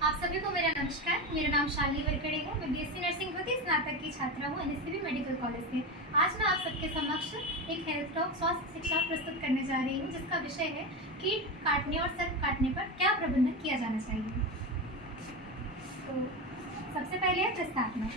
आप सभी को मेरा नमस्कार। मेरा नाम शालिनी वरकड़े है। मैं बीएससी नर्सिंग द्वितीय स्नातक की छात्रा हूँ एनएससीबी मेडिकल कॉलेज से। आज मैं आप सबके समक्ष एक हेल्थ टॉक स्वास्थ्य शिक्षा प्रस्तुत करने जा रही हूँ, जिसका विषय है कीट काटने और सर्प काटने पर क्या प्रबंधन किया जाना चाहिए। तो सबसे पहले है प्रस्तावना।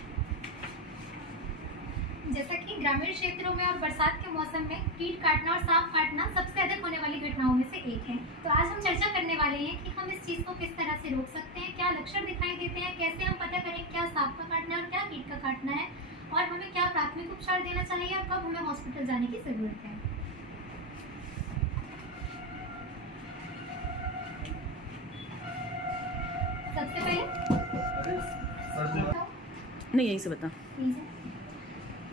जैसा कि ग्रामीण क्षेत्रों में और बरसात के मौसम में कीट काटना और सांप काटना सबसे अधिक होने वाली घटनाओं में से एक है। तो आज हम चर्चा करने वाले हैं कि हम इस चीज़ को किस तरह से रोक सकते हैं, क्या लक्षण दिखाई देते हैं, कैसे हम पता करें क्या सांप का काटना है और क्या कीट का काटना है, और हमें क्या प्राथमिक उपचार देना चाहिए और कब हमें हॉस्पिटल जाने की ज़रूरत है। सबसे पहले नहीं यही से बता।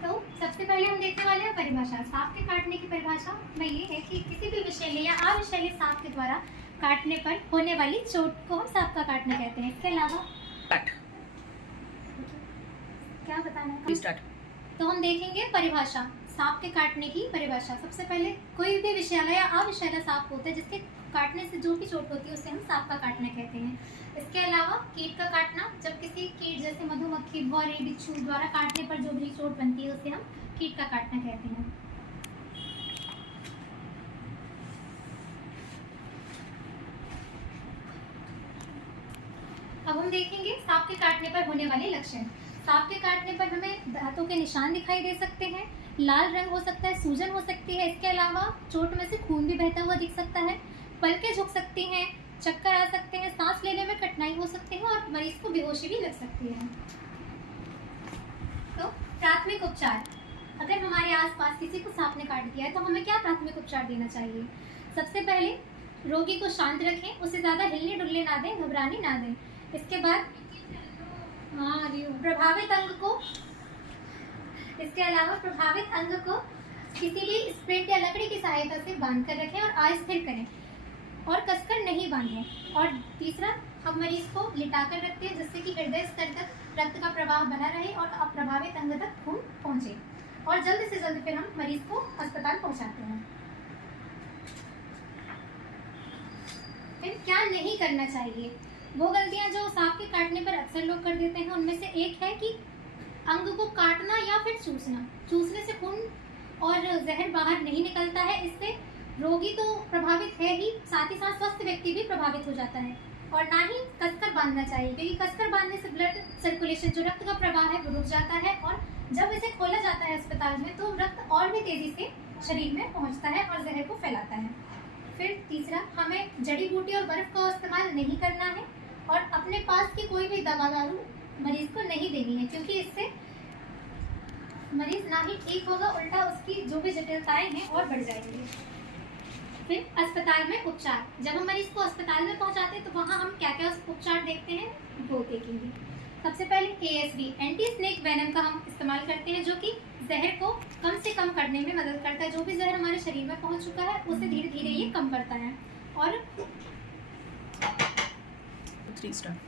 तो सबसे पहले हम देखने वाले हैं परिभाषा। सांप के काटने की परिभाषा में ये है कि किसी भी विषैले या अविषैले सांप के द्वारा काटने पर होने वाली चोट को हम सांप का काटना कहते हैं। इसके अलावा क्या बताना है? स्टार्ट। तो हम देखेंगे परिभाषा, सांप के काटने की परिभाषा। सबसे पहले कोई भी विषैला या अविषैला सांप होता है जिसके काटने से जो भी चोट होती है उसे हम सांप का काटना कहते हैं। इसके अलावा कीट का काटना, जब किसी कीट जैसे मधुमक्खी, भौरे, बिच्छू द्वारा काटने पर जो भी चोट बनती है उसे हम कीट का काटना कहते हैं। अब हम देखेंगे सांप के काटने पर होने वाले लक्षण। सांप के काटने पर हमें दांतों के निशान दिखाई दे सकते हैं, लाल रंग हो सकता है, सूजन हो सकती है। इसके अलावा चोट में से खून भी बहता हुआ दिख सकता है, पलकें झुक सकती हैं, चक्कर आ सकते हैं, सांस लेने में कठिनाई हो सकती है और मरीज को बेहोशी भी लग सकती है। तो प्राथमिक उपचार, अगर हमारे आसपास किसी को सांप ने काट दिया है तो हमें क्या प्राथमिक उपचार देना चाहिए। सबसे पहले रोगी को शांत रखें, उसे ज़्यादा हिलने डुलने ना दें, घबराने ना दें। इसके बाद प्रभावित अंग को, इसके अलावा प्रभावित अंग को किसी भी स्प्रिंट या लकड़ी की सहायता से बांध कर रखें और अस्थिर करें और कसकर नहीं बांधें। और तीसरा, हम मरीज को लिटा कर रखते हैं जिससे कि हृदय स्तर तक रक्त का प्रवाह बना रहे और प्रभावित अंग तक खून पहुंचे, और जल्द से जल्द फिर हम मरीज को अस्पताल पहुंचाते हैं। फिर क्या नहीं करना चाहिए, वो गलतियां जो सांप के काटने पर अक्सर लोग कर देते हैं उनमें से एक है कि अंग को काटना या फिर चूसना। चूसने से खून और जहर बाहर नहीं निकलता है, इससे रोगी तो प्रभावित है ही, साथ ही साथ स्वस्थ व्यक्ति भी प्रभावित हो जाता है। और ना ही कसकर बांधना चाहिए, क्योंकि कसकर बांधने से ब्लड सर्कुलेशन, जो रक्त का प्रवाह है, वो रुक जाता है, और जब इसे खोला जाता है अस्पताल में तो रक्त और भी तेजी से शरीर में पहुंचता है और जहर को फैलाता है। फिर तीसरा, हमें जड़ी बूटी और बर्फ का इस्तेमाल नहीं करना है और अपने पास की कोई भी दवा दारू मरीज को नहीं देनी है, क्योंकि इससे मरीज ना ही ठीक होगा, उल्टा उसकी जो भी जटिलताएं हैं और बढ़ जाएंगी। फिर अस्पताल में उपचार, जब हम मरीज को अस्पताल में पहुंचाते हैं तो वहाँ हम क्या क्या उपचार देखते हैं वो देखेंगे। सबसे पहले ASV, एंटी स्नेक वेनम का हम इस्तेमाल करते हैं, जो कि जहर को कम से कम करने में मदद करता है। जो भी जहर हमारे शरीर में पहुंच चुका है उसे धीरे धीरे ये कम करता है। और 3 स्टार।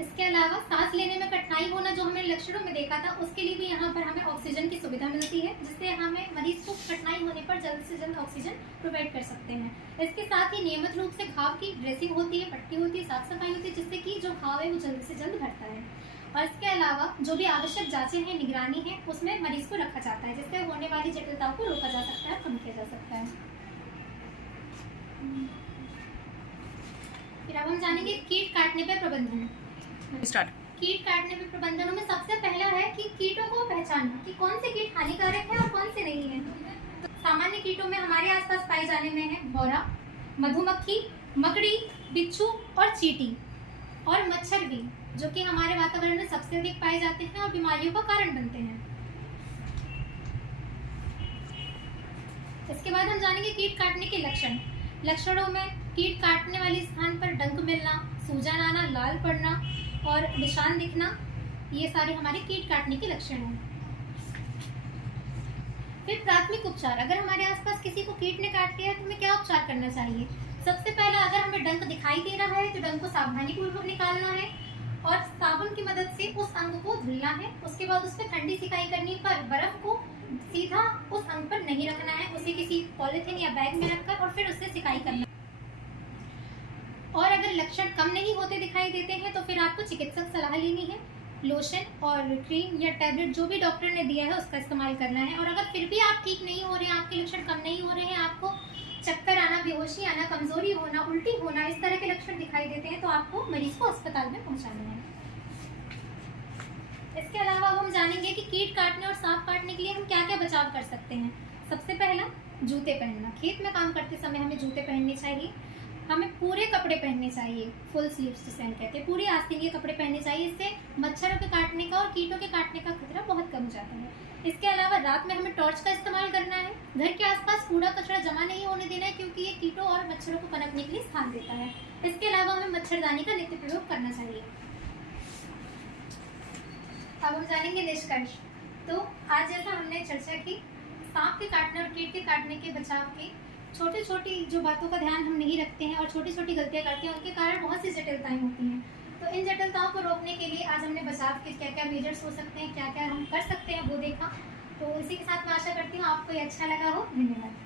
इसके अलावा सांस लेने में कठिनाई होना, जो हमने लक्षणों में देखा था, उसके लिए भी यहाँ पर हमें ऑक्सीजन की सुविधा मिलती है, जिससे हमें मरीज को कठिनाई होने पर जल्द से जल्द ऑक्सीजन प्रोवाइड कर सकते हैं। इसके साथ ही नियमित रूप से घाव की ड्रेसिंग होती है, पट्टी होती है, साफ सफाई होती है, जिससे कि जो घाव है वो जल्द से जल्द भरता है। और इसके अलावा जो भी आवश्यक जांचें हैं, निगरानी है, उसमें मरीज को रखा जाता है, जिससे होने वाली जटिलताओं को रोका जा सकता है, कम किया जा सकता है। फिर अब हम जानेंगे कीट काटने पर प्रबंधन। स्टार्ट। कीट काटने पे प्रबंधनों में सबसे पहला है कि कीटों को पहचानना कि कौन से कीट हानिकारक हैं और कौन से नहीं हैं। तो सामान्य कीटों में हमारे आसपास पाए जाने में है भौरा, मधुमक्खी, मकड़ी, बिच्छू और चींटी, और मच्छर भी, जो कि हमारे वातावरण में सबसे अधिक पाए जाते हैं और बीमारियों का कारण बनते हैं। इसके बाद हम जानेंगे कीट काटने के लक्षण। लक्षणों में कीट काटने वाले स्थान पर डंक मिलना, सूजन आना, लाल पड़ना और निशान दिखना, ये सारे हमारे कीट काटने के लक्षण हैं। फिर प्राथमिक उपचार, अगर हमारे आसपास किसी को कीट ने काट दिया है तो हमें क्या उपचार करना चाहिए। सबसे पहला, अगर हमें डंक दिखाई दे रहा है तो डंक को सावधानीपूर्वक निकालना है और साबुन की मदद से उस अंग को धुलना है। उसके बाद उस पर ठंडी सिकाई करने पर बर्फ को सीधा उस अंग पर नहीं रखना है, उसे किसी पॉलिथीन या बैग में रखकर और फिर उससे सिकाई करना। और अगर लक्षण कम नहीं होते दिखाई देते हैं तो फिर आपको चिकित्सक सलाह लेनी है। लोशन और क्रीम या टैबलेट जो भी डॉक्टर ने दिया है उसका इस्तेमाल करना है। और अगर फिर भी आप ठीक नहीं हो रहे हैं, आपके लक्षण कम नहीं हो रहे हैं, आपको चक्कर आना, बेहोशी आना, कमजोरी होना, उल्टी होना, इस तरह के लक्षण दिखाई देते हैं तो आपको मरीज को अस्पताल में पहुंचाना है। इसके अलावा अब हम जानेंगे कि कीट काटने और सांप काटने के लिए हम क्या क्या बचाव कर सकते हैं। सबसे पहला, जूते पहनना। खेत में काम करते समय हमें जूते पहनने चाहिए। हमें पूरे कपड़े पहनने चाहिए, फुल स्लीव्स जिसे हम कहते हैं, पूरी आस्तीन के कपड़े पहनने चाहिए। इससे मच्छरों के काटने का और कीटों के काटने का खतरा बहुत कम हो जाता है। इसके अलावा रात में हमें टॉर्च का इस्तेमाल करना है। घर के आसपास कूड़ा कचरा जमा नहीं होने देना है क्योंकि ये कीटों और मच्छरों को पनपने के लिए स्थान देता है। इसके अलावा हमें मच्छरदानी का नित्य प्रयोग करना चाहिए। अब हम जानेंगे निष्कर्ष। तो आज जैसा हमने चर्चा की, सांप के काटने और कीट के काटने के बचाव की छोटी छोटी जो बातों का ध्यान हम नहीं रखते हैं और छोटी छोटी गलतियां करते हैं, उनके कारण बहुत सी जटिलताएं होती हैं। तो इन जटिलताओं को रोकने के लिए आज हमने बचाव के क्या क्या मेजर्स हो सकते हैं, क्या क्या हम कर सकते हैं वो देखा। तो इसी के साथ मैं आशा करती हूँ आपको ये अच्छा लगा हो। धन्यवाद।